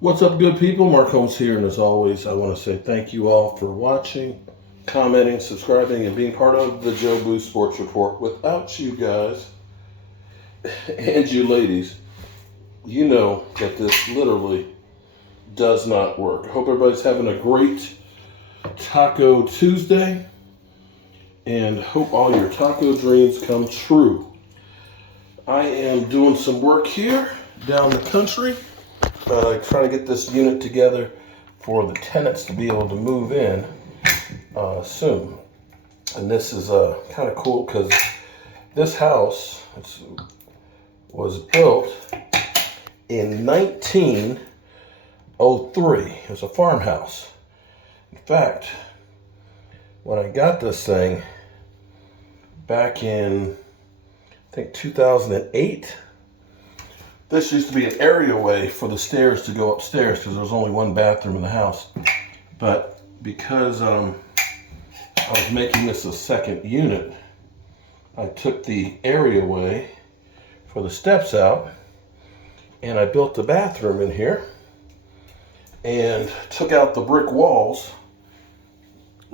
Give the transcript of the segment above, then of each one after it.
What's up, good people? Mark Holmes here, and as always, I want to say thank you all for watching, commenting, subscribing, and being part of the Joe Boo Sports Report. Without you guys and you ladies, you know that this literally does not work. I hope everybody's having a great Taco Tuesday, and hope all your taco dreams come true. I am doing some work here down the country. Trying to get this unit together for the tenants to be able to move in soon. And this is kind of cool because this house was built in 1903. It was a farmhouse. In fact, when I got this thing back in, I think, 2008, this used to be an areaway for the stairs to go upstairs because there was only one bathroom in the house. But because I was making this a second unit, I took the areaway for the steps out and I built the bathroom in here and took out the brick walls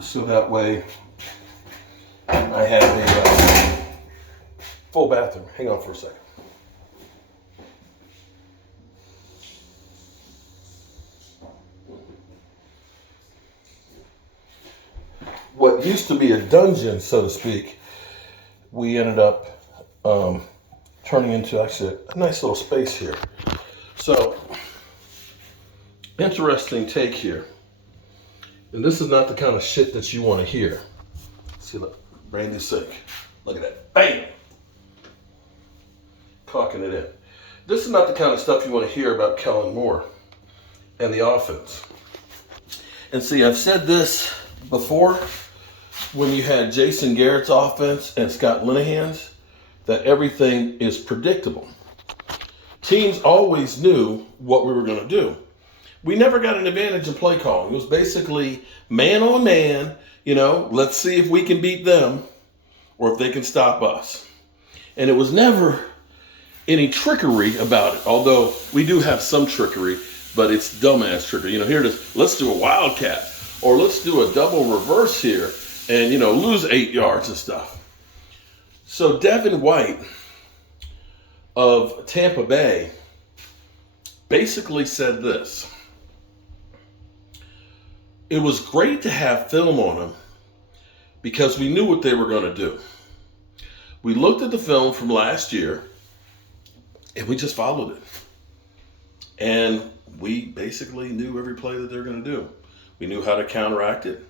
so that way I have a full bathroom. Hang on for a second. What used to be a dungeon, so to speak, we ended up turning into actually a nice little space here. So, interesting take here. And this is not the kind of shit that you want to hear. See, look, brand new sink. Look at that. Bam! Caulking it in. This is not the kind of stuff you want to hear about Kellen Moore and the offense. And see, I've said this before. When you had Jason Garrett's offense and Scott Linehan's, that everything is predictable. Teams always knew what we were going to do. We never got an advantage in play calling. It was basically man on man, let's see if we can beat them or if they can stop us. And it was never any trickery about it, although we do have some trickery, but it's dumbass trickery. Here it is, let's do a wildcat or let's do a double reverse here. And, lose 8 yards and stuff. So Devin White of Tampa Bay basically said this. It was great to have film on them because we knew what they were going to do. We looked at the film from last year and we just followed it. And we basically knew every play that they're going to do. We knew how to counteract it.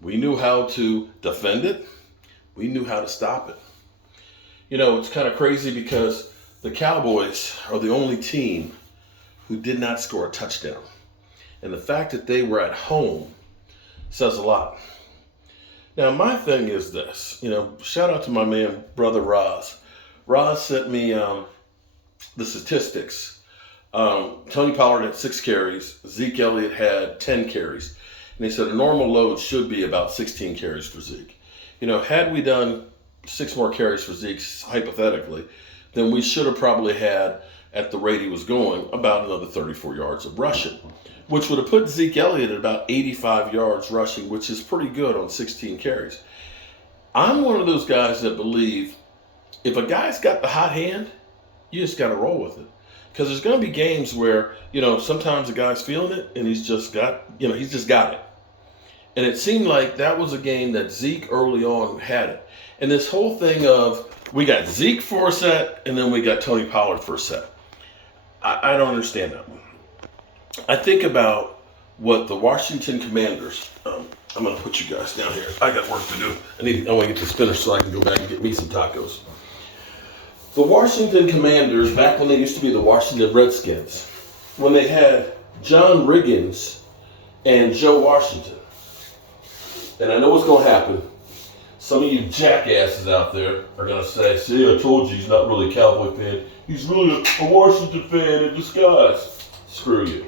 We knew how to defend it. We knew how to stop it. It's kind of crazy because the Cowboys are the only team who did not score a touchdown. And the fact that they were at home says a lot. Now, my thing is this. Shout out to my man, brother Roz. Roz sent me the statistics. Tony Pollard had 6 carries. Zeke Elliott had 10 carries. And he said a normal load should be about 16 carries for Zeke. Had we done 6 more carries for Zeke, hypothetically, then we should have probably had, at the rate he was going, about another 34 yards of rushing, which would have put Zeke Elliott at about 85 yards rushing, which is pretty good on 16 carries. I'm one of those guys that believe if a guy's got the hot hand, you just got to roll with it. Because there's going to be games where, sometimes the guy's feeling it and he's just got it. And it seemed like that was a game that Zeke early on had it. And this whole thing of we got Zeke for a set and then we got Tony Pollard for a set. I don't understand that one. I think about what the Washington Commanders, I'm going to put you guys down here. I got work to do. I want to get this finished so I can go back and get me some tacos. The Washington Commanders, back when they used to be the Washington Redskins, when they had John Riggins and Joe Washington. And I know what's going to happen. Some of you jackasses out there are going to say, see, I told you he's not really a Cowboy fan. He's really a Washington fan in disguise. Screw you.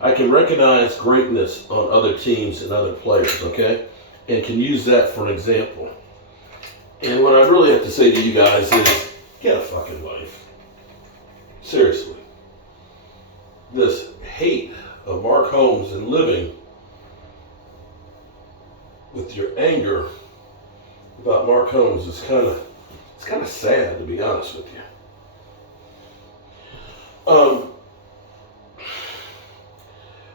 I can recognize greatness on other teams and other players, okay? And can use that for an example. And what I really have to say to you guys is, get a fucking life. Seriously. this hate of Mark Holmes and living with your anger about Mark Holmes is kind of sad, to be honest with you.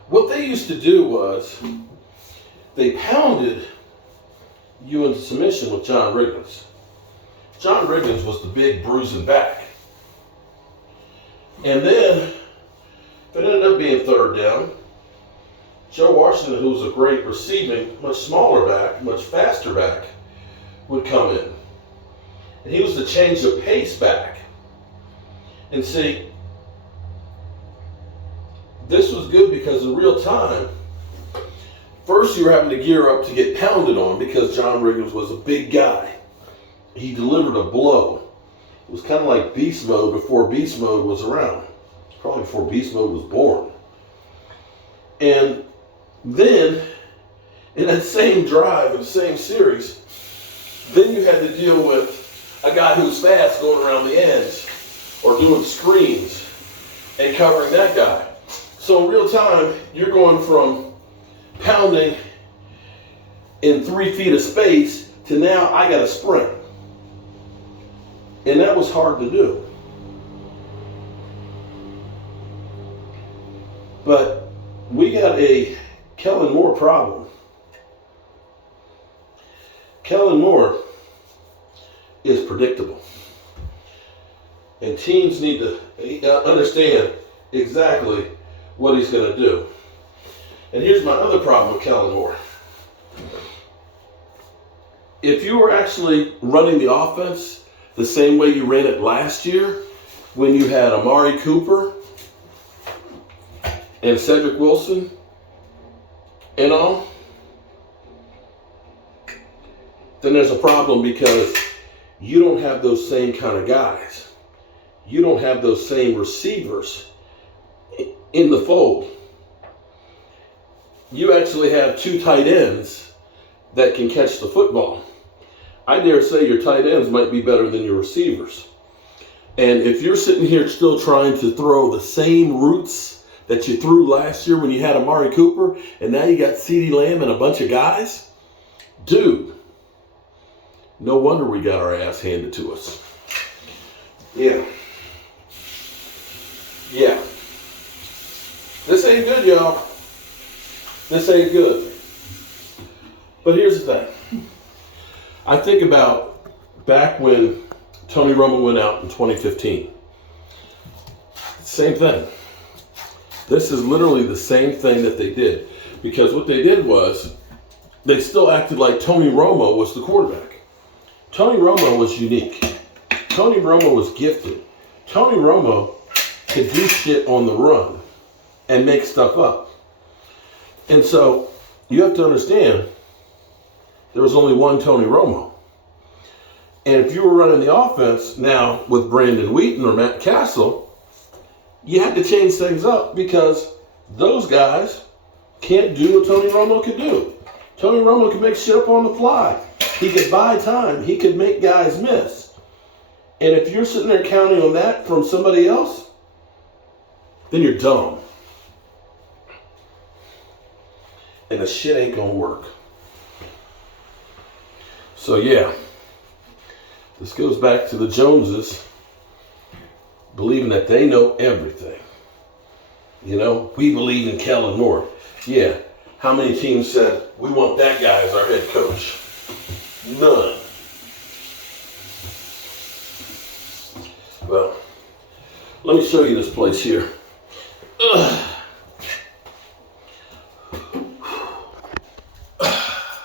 What they used to do was they pounded you into submission with John Riggins. John Riggins was the big bruising back. And then, if it ended up being third down, Joe Washington, who was a great receiving, much smaller back, much faster back, would come in. And he was the change of pace back. And see, this was good because in real time, first you were having to gear up to get pounded on because John Riggins was a big guy. He delivered a blow. It was kind of like beast mode before beast mode was around. Probably before beast mode was born. And then, in that same drive, in the same series, then you had to deal with a guy who's fast going around the ends or doing screens and covering that guy. So in real time, you're going from pounding in 3 feet of space to now I got to sprint. And that was hard to do. But we got a Kellen Moore problem. Kellen Moore is predictable. And teams need to understand exactly what he's going to do. And here's my other problem with Kellen Moore. If you were actually running the offense the same way you ran it last year, when you had Amari Cooper and Cedric Wilson and all, then there's a problem because you don't have those same kind of guys. You don't have those same receivers in the fold. You actually have 2 tight ends that can catch the football. I dare say your tight ends might be better than your receivers. And if you're sitting here still trying to throw the same routes that you threw last year when you had Amari Cooper, and now you got CeeDee Lamb and a bunch of guys, dude, no wonder we got our ass handed to us. Yeah. This ain't good, y'all. This ain't good. But here's the thing. I think about back when Tony Romo went out in 2015. Same thing. This is literally the same thing that they did. Because what they did was they still acted like Tony Romo was the quarterback. Tony Romo was unique. Tony Romo was gifted. Tony Romo could do shit on the run and make stuff up. And so you have to understand there was only one Tony Romo. And if you were running the offense now with Brandon Wheaton or Matt Castle, you had to change things up because those guys can't do what Tony Romo could do. Tony Romo could make shit up on the fly. He could buy time. He could make guys miss. And if you're sitting there counting on that from somebody else, then you're dumb. And the shit ain't gonna work. So yeah, this goes back to the Joneses believing that they know everything. You know, we believe in Kellen Moore. Yeah, how many teams said, we want that guy as our head coach? None. Well, let me show you this place here.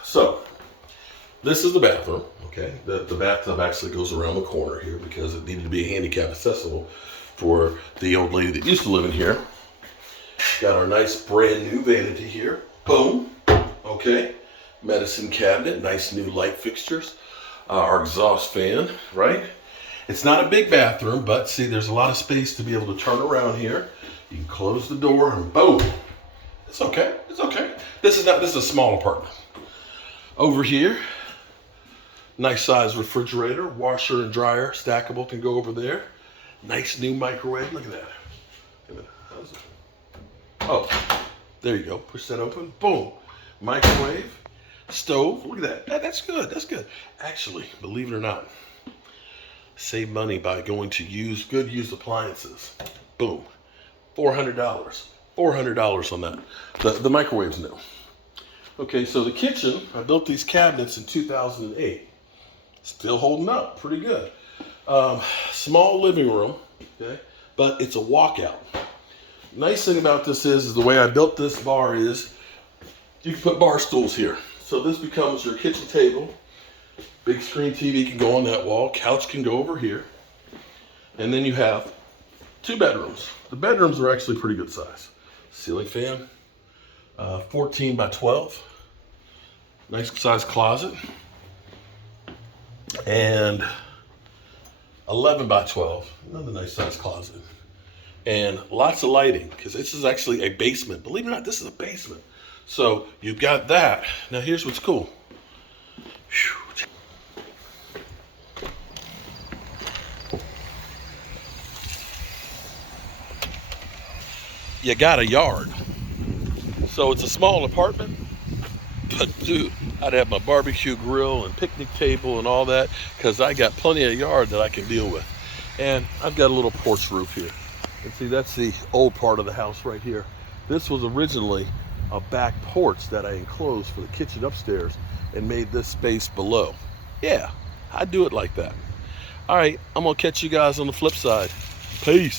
So, this is the bathroom, okay? The bathtub actually goes around the corner here because it needed to be handicap accessible for the old lady that used to live in here. Got our nice brand new vanity here. Boom. Okay. Medicine cabinet, nice new light fixtures. Our exhaust fan, right? It's not a big bathroom, but see, there's a lot of space to be able to turn around here. You can close the door and boom. It's okay. It's okay. This is a small apartment. Over here, nice size refrigerator, washer and dryer, stackable, can go over there. Nice new microwave. Look at that. How's it? Oh, there you go. Push that open. Boom. Microwave, stove. Look at that. That's good. That's good. Actually, believe it or not, save money by going to good used appliances. Boom. $400. $400 on that. The microwave's new. Okay, so the kitchen, I built these cabinets in 2008. Still holding up pretty good. Small living room, okay, but it's a walkout. Nice thing about this is the way I built this bar is you can put bar stools here. So this becomes your kitchen table. Big screen TV can go on that wall. Couch can go over here. And then you have 2 bedrooms. The bedrooms are actually pretty good size. Ceiling fan, 14 by 12. Nice size closet. And 11 by 12. Another nice size closet. And lots of lighting, because this is actually a basement. Believe it or not, this is a basement. So you've got that. Now here's what's cool. You got a yard. So it's a small apartment, but dude, I'd have my barbecue grill and picnic table and all that, because I got plenty of yard that I can deal with. And I've got a little porch roof here. And see, that's the old part of the house right here. This was originally a back porch that I enclosed for the kitchen upstairs and made this space below. Yeah, I do it like that. All right, I'm gonna catch you guys on the flip side. Peace.